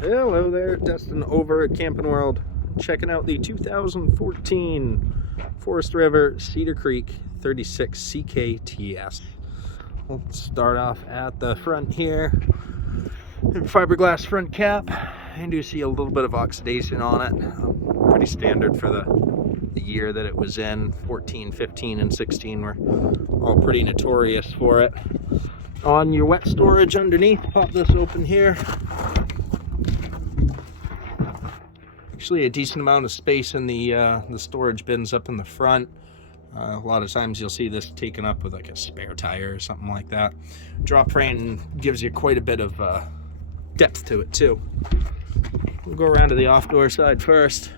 Hello there, Dustin over at Camping World, checking out the 2014 Forest River Cedar Creek 36 CKTS. We'll start off at the front here. Fiberglass front cap, and you see a little bit of oxidation on it. Pretty standard for the year that it was in. 14, 15, and 16 were all pretty notorious for it. On your wet storage underneath, pop this open here. Actually a decent amount of space in the storage bins up in the front. A lot of times you'll see this taken up with like a spare tire or something like that. Drop frame gives you quite a bit of depth to it too. We'll go around to the off-door side first.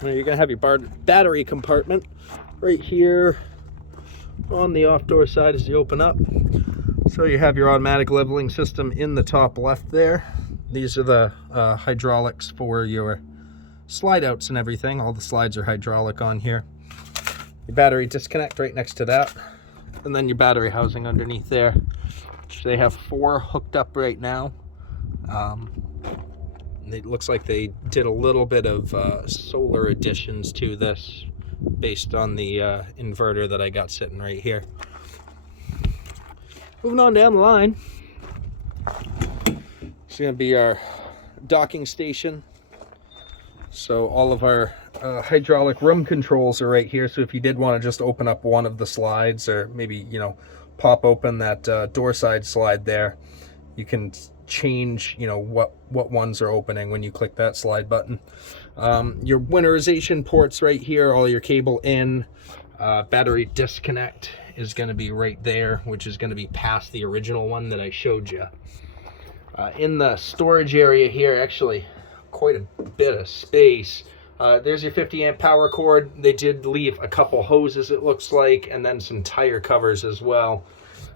Now you're going to have your battery compartment right here on the off-door side as you open up. So you have your automatic leveling system in the top left there. These are the hydraulics for your slide outs and everything. All the slides are hydraulic on here. Your battery disconnect right next to that. And then your battery housing underneath there, which they have 4 hooked up right now. It looks like they did a little bit of solar additions to this based on the inverter that I got sitting right here. Moving on down the line. It's going to be our docking station. So all of our hydraulic room controls are right here. So if you did want to just open up one of the slides, or maybe, you know, pop open that door side slide there, you can change, you know, what ones are opening when you click that slide button. Your winterization ports right here, all your cable in. Battery disconnect is going to be right there, which is going to be past the original one that I showed you. In the storage area here, actually quite a bit of space. There's your 50 amp power cord. They did leave a couple hoses, it looks like, and then some tire covers as well.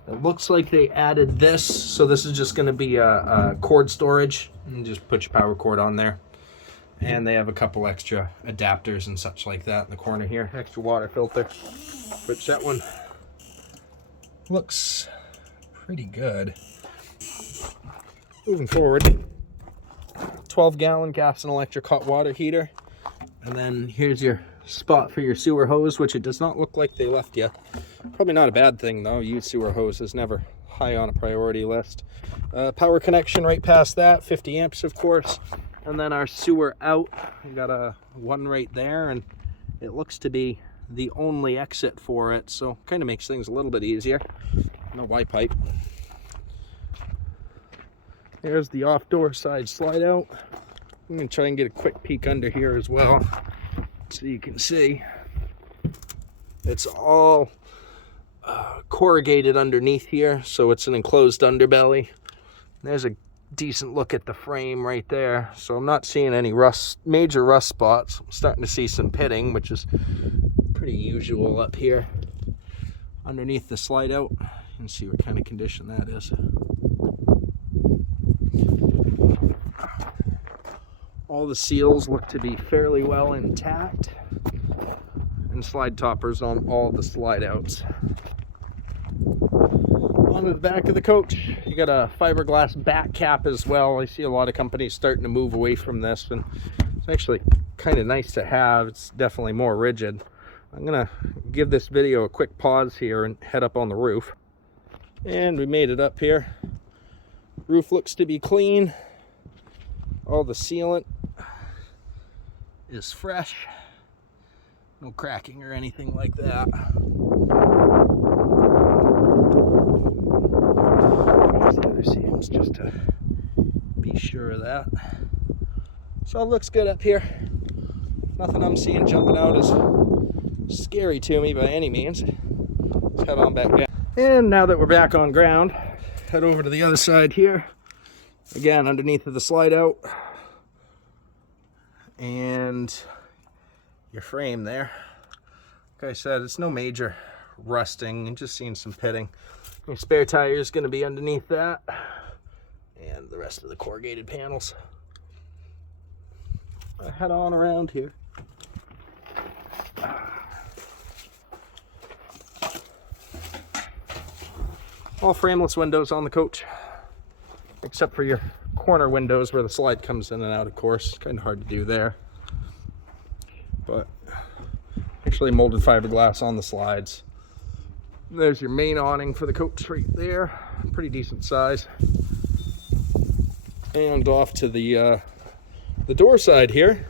It looks like they added this, so this is just going to be a cord storage, and just put your power cord on there. And they have a couple extra adapters and such like that in the corner here. Extra water filter, which that one looks pretty good. Moving forward, 12-gallon gas and electric hot water heater. And then here's your spot for your sewer hose, which it does not look like they left you. Probably not a bad thing though. Use sewer hose is never high on a priority list. Power connection right past that, 50 amps of course. And then our sewer out, we got a one right there, and it looks to be the only exit for it, so kind of makes things a little bit easier. No Y pipe. There's the off-door side slide out. I'm going to try and get a quick peek under here as well, so you can see. It's all corrugated underneath here, so it's an enclosed underbelly. There's a decent look at the frame right there, so I'm not seeing any major rust spots. I'm starting to see some pitting, which is pretty usual up here. Underneath the slide out, you can see what kind of condition that is. All the seals look to be fairly well intact, and slide toppers on all the slide outs. Onto the back of the coach, you got a fiberglass back cap as well. I see a lot of companies starting to move away from this, and it's actually kind of nice to have. It's definitely more rigid. I'm gonna give this video a quick pause here and head up on the roof. And we made it up here. Roof looks to be clean. All the sealant is fresh. No cracking or anything like that. There's the other seams just to be sure of that. So it looks good up here. Nothing I'm seeing jumping out is scary to me by any means. Let's head on back down. And now that we're back on ground, head over to the other side here. Again, underneath of the slide out. And your frame there. Like I said, it's no major rusting, and just seeing some pitting. Your spare tire is going to be underneath that, and the rest of the corrugated panels. Head on around here. All frameless windows on the coach, except for your corner windows where the slide comes in and out, of course. Kind of hard to do there. But actually molded fiberglass on the slides. There's your main awning for the coach right there. Pretty decent size. And off to the door side here.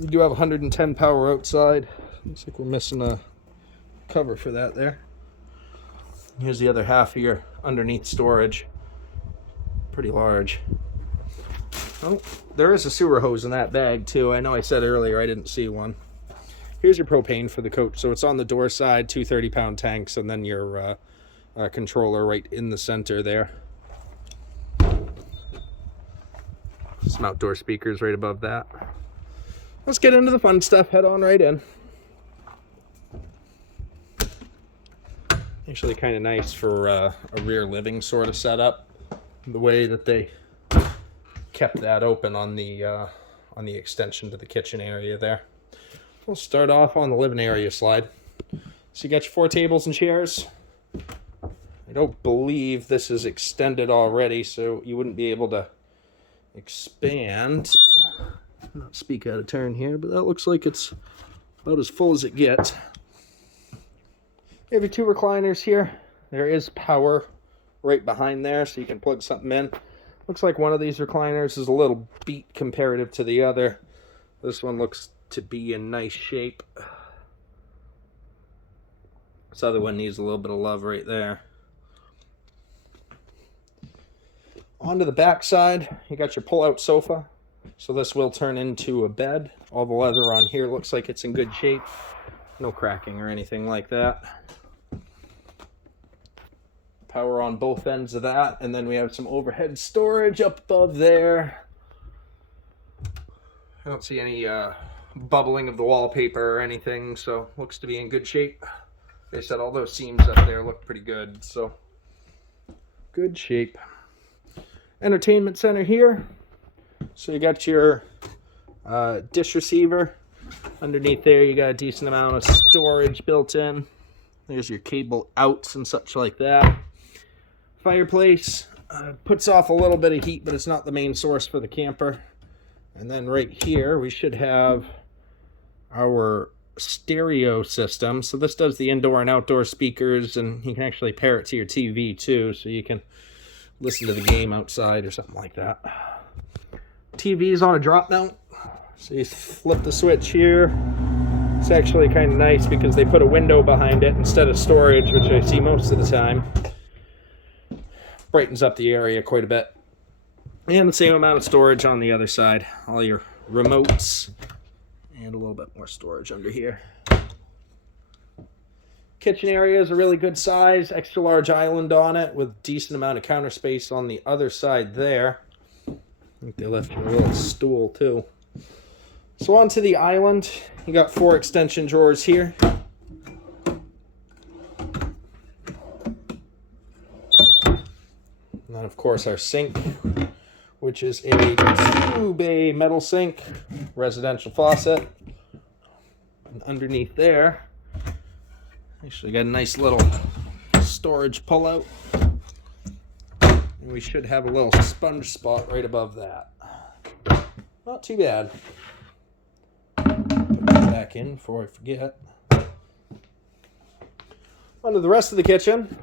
We do have 110 power outside. Looks like we're missing a cover for that there. Here's the other half of your underneath storage. Pretty large. Oh, there is a sewer hose in that bag too. I know I said earlier I didn't see one. Here's your propane for the coach. So it's on the door side, 2 30-pound tanks, and then your controller right in the center there. Some outdoor speakers right above that. Let's get into the fun stuff. Head on right in. Actually kind of nice for a rear living sort of setup. The way that they kept that open on the extension to the kitchen area there. We'll start off on the living area slide. So you got your 4 tables and chairs. I don't believe this is extended already, so you wouldn't be able to expand. Not speak out of turn here, but that looks like it's about as full as it gets. You have your 2 recliners here. There is power right behind there, so you can plug something in. Looks like one of these recliners is a little beat comparative to the other. This one looks to be in nice shape. This other one needs a little bit of love right there. Onto the back side, you got your pull-out sofa. So this will turn into a bed. All the leather on here looks like it's in good shape. No cracking or anything like that. Power on both ends of that. And then we have some overhead storage up above there. I don't see any bubbling of the wallpaper or anything, so looks to be in good shape. They said all those seams up there look pretty good, so good shape. Entertainment center here. So you got your dish receiver. Underneath there you got a decent amount of storage built in. There's your cable outs and such like that. Fireplace puts off a little bit of heat, but it's not the main source for the camper. And then right here we should have our stereo system. So this does the indoor and outdoor speakers, and you can actually pair it to your TV too, so you can listen to the game outside or something like that. TV is on a drop mount, so you flip the switch here. It's actually kind of nice because they put a window behind it instead of storage, which I see most of the time. Brightens up the area quite a bit. And the same amount of storage on the other side. All your remotes and a little bit more storage under here. Kitchen area is a really good size, extra large island on it with decent amount of counter space on the other side there. I think they left you a little stool too. So onto the island, you got 4 extension drawers here. And then of course our sink, which is a 2-bay metal sink, residential faucet. And underneath there, actually got a nice little storage pullout. And we should have a little sponge spot right above that. Not too bad. Put that back in before I forget. On to the rest of the kitchen.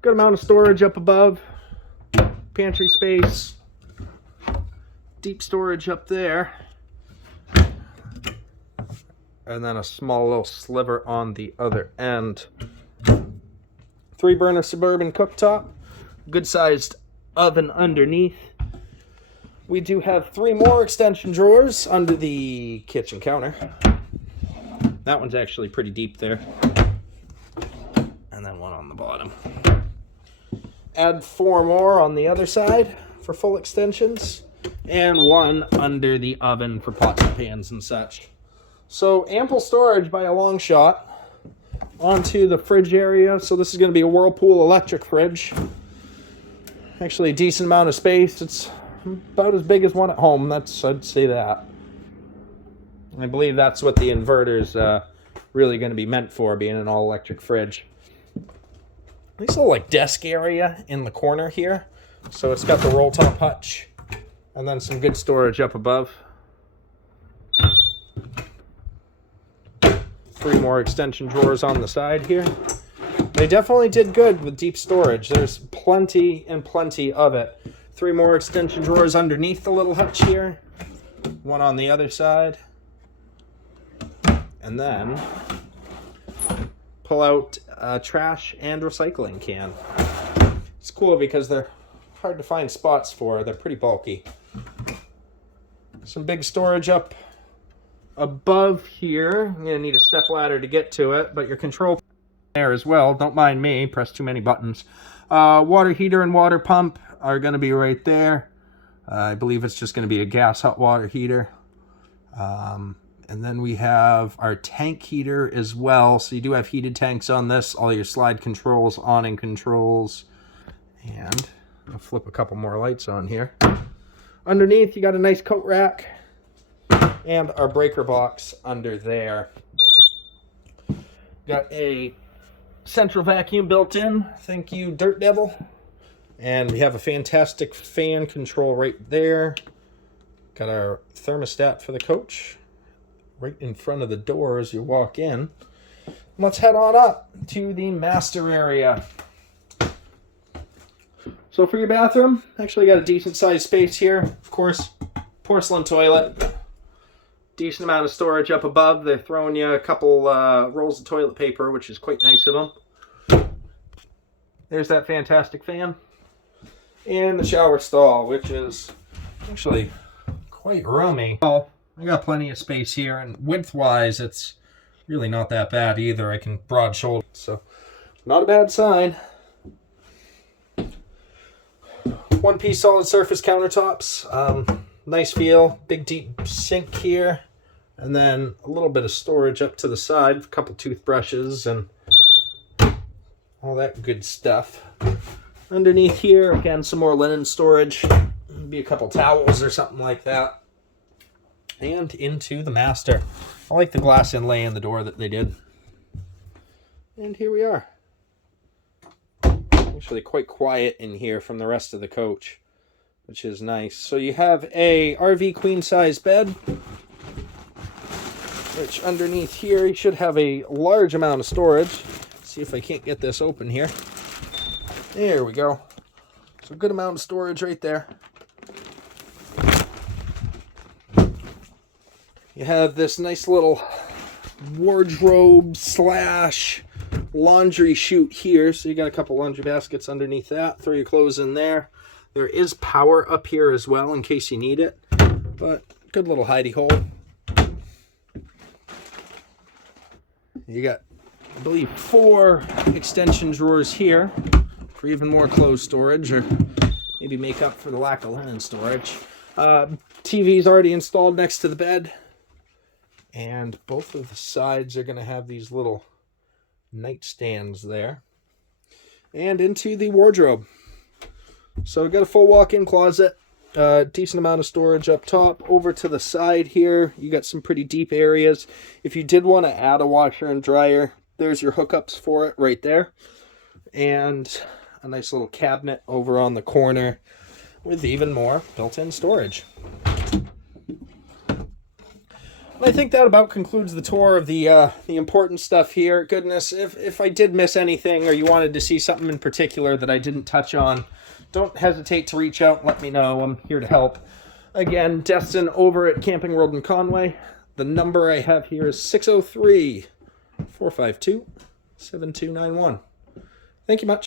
Good amount of storage up above. Pantry space. Deep storage up there. And then a small little sliver on the other end. 3-burner Suburban cooktop. Good sized oven underneath. We do have 3 more extension drawers under the kitchen counter. That one's actually pretty deep there. And then one on the bottom. Add 4 more on the other side for full extensions. And one under the oven for pots and pans and such. So ample storage by a long shot. Onto the fridge area. So this is going to be a Whirlpool electric fridge. Actually a decent amount of space. It's about as big as one at home. I'd say that. I believe that's what the inverter's really going to be meant for, being an all-electric fridge. Nice little like desk area in the corner here. So it's got the roll top hutch and then some good storage up above. 3 more extension drawers on the side here. They definitely did good with deep storage. There's plenty and plenty of it. 3 more extension drawers underneath the little hutch here. 1 on the other side. And then pull out a trash and recycling can. It's cool because they're hard to find spots for. They're pretty bulky. Some big storage up above here. You're gonna need a step ladder to get to it, but your control there as well. Don't mind me, press too many buttons. Water heater and water pump are gonna be right there. I believe it's just gonna be a gas hot water heater. And then we have our tank heater as well. So you do have heated tanks on this, all your slide controls, awning controls. And I'll flip a couple more lights on here. Underneath, you got a nice coat rack and our breaker box under there. Got a central vacuum built in. Thank you, Dirt Devil. And we have a fantastic fan control right there. Got our thermostat for the coach right in front of the door as you walk in. Let's head on up to the master area. So for your bathroom, actually got a decent sized space here. Of course, porcelain toilet. Decent amount of storage up above. They're throwing you a couple rolls of toilet paper, which is quite nice of them. There's that fantastic fan. And the shower stall, which is actually quite roomy. Well, I got plenty of space here, and width-wise, it's really not that bad either. I can broad shoulder, so not a bad sign. 1-piece solid surface countertops. Nice feel. Big deep sink here. And then a little bit of storage up to the side. A couple toothbrushes and all that good stuff. Underneath here, again, some more linen storage. Maybe a couple towels or something like that. And into the master. I like the glass inlay in the door that they did. And here we are. Actually quite quiet in here from the rest of the coach, which is nice. So you have a RV queen size bed, which underneath here you should have a large amount of storage. Let's see if I can't get this open here. There we go. So a good amount of storage right there. You have this nice little wardrobe slash laundry chute here. So you got a couple laundry baskets underneath that. Throw your clothes in there. There is power up here as well in case you need it. But good little hidey hole. You got, I believe, 4 extension drawers here for even more clothes storage, or maybe make up for the lack of linen storage. TV's already installed next to the bed. And both of the sides are going to have these little nightstands there. And into the wardrobe. So we've got a full walk-in closet. Decent amount of storage up top. Over to the side here, you got some pretty deep areas. If you did want to add a washer and dryer, there's your hookups for it right there. And a nice little cabinet over on the corner with even more built-in storage. I think that about concludes the tour of the important stuff here. Goodness, if I did miss anything or you wanted to see something in particular that I didn't touch on, don't hesitate to reach out and let me know. I'm here to help. Again, Destin over at Camping World in Conway. The number I have here is 603-452-7291. Thank you much.